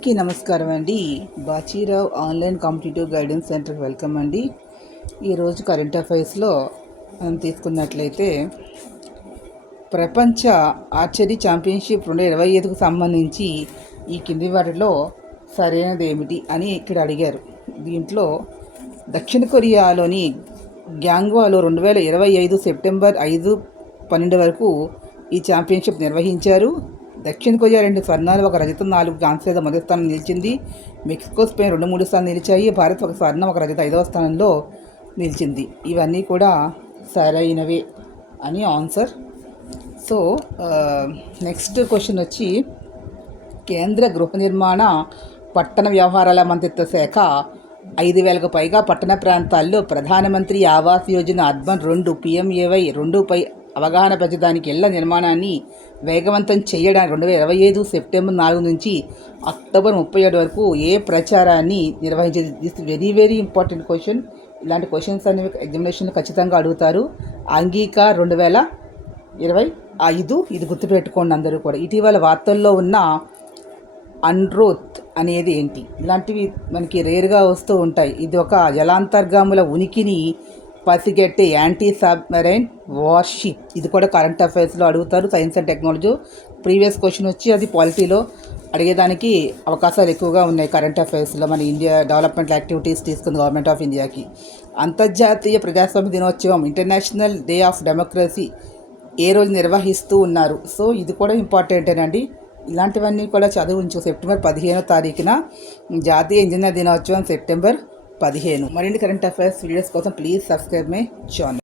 అందరికీ నమస్కారం అండి. బాచీరావు ఆన్లైన్ కాంపిటేటివ్ గైడెన్స్ సెంటర్కి వెల్కమ్ అండి. ఈరోజు కరెంట్ అఫైర్స్లో మనం తీసుకున్నట్లయితే ప్రపంచ ఆర్చరీ ఛాంపియన్షిప్ 2025కు సంబంధించి ఈ కింది వాటిలో సరైనది ఏమిటి అని ఇక్కడ అడిగారు. దీంట్లో దక్షిణ కొరియాలోని గ్యాంగ్వాలో 2025 సెప్టెంబర్ 5-12 వరకు ఈ ఛాంపియన్షిప్ నిర్వహించారు. దక్షిణ కొరియా 2 స్వర్ణాలు, 1 రజతం, 4 కాంస్యాలతో మొదటి స్థానం నిలిచింది. మెక్సికో, స్పెయిన్ 2-3 స్థానాలు నిలిచాయి. భారత్ 1 స్వర్ణం, 1 రజతం 5వ స్థానంలో నిలిచింది. ఇవన్నీ కూడా సరైనవే అని ఆన్సర్. సో నెక్స్ట్ క్వశ్చన్ వచ్చి, కేంద్ర గృహ నిర్మాణ పట్టణ వ్యవహారాల మంత్రిత్వ శాఖ 5,000కు పైగా పట్టణ ప్రాంతాల్లో ప్రధానమంత్రి ఆవాస్ యోజన అర్బన్ 2 PMAY 2పై అవగాహన పెంచడానికి ఇళ్ల నిర్మాణాన్ని వేగవంతం చేయడానికి 2025 సెప్టెంబర్ 4 నుంచి అక్టోబర్ 37 వరకు ఏ ప్రచారాన్ని నిర్వహించేది? This very important question. ఇలాంటి క్వశ్చన్స్ అనేవి ఎగ్జామినేషన్లో ఖచ్చితంగా అడుగుతారు. అంగీకార్ 2025 ఇది గుర్తుపెట్టుకోండి అందరూ కూడా. ఇటీవల వార్తల్లో ఉన్న అన్రోత్ అనేది ఏంటి? ఇలాంటివి మనకి రేర్గా వస్తూ ఉంటాయి. ఇది ఒక జలాంతర్గాముల ఉనికిని పసిగట్టే యాంటీ సబ్మెరైన్ వార్షిప్. ఇది కూడా కరెంట్ అఫైర్స్లో అడుగుతారు. Science and technology previous question వచ్చి అది పాలిటీలో అడిగేదానికి అవకాశాలు ఎక్కువగా ఉన్నాయి. కరెంట్ అఫైర్స్లో మన ఇండియా డెవలప్మెంట్ యాక్టివిటీస్ తీసుకుంది గవర్నమెంట్ ఆఫ్ ఇండియాకి. అంతర్జాతీయ ప్రజాస్వామ్య దినోత్సవం, ఇంటర్నేషనల్ డే ఆఫ్ డెమోక్రసీ ఏ రోజు నిర్వహిస్తూ ఉన్నారు? సో ఇది కూడా ఇంపార్టెంటేనండి. ఇలాంటివన్నీ కూడా చదువుంచు. సెప్టెంబర్ 15వ తారీఖున జాతీయ ఇంజనీర్ దినోత్సవం, సెప్టెంబర్ 15. మరిన్ని కరెంట్ అఫైర్స్ వీడియోస్ కోసం ప్లీజ్ సబ్స్క్రైబ్ మై ఛానల్.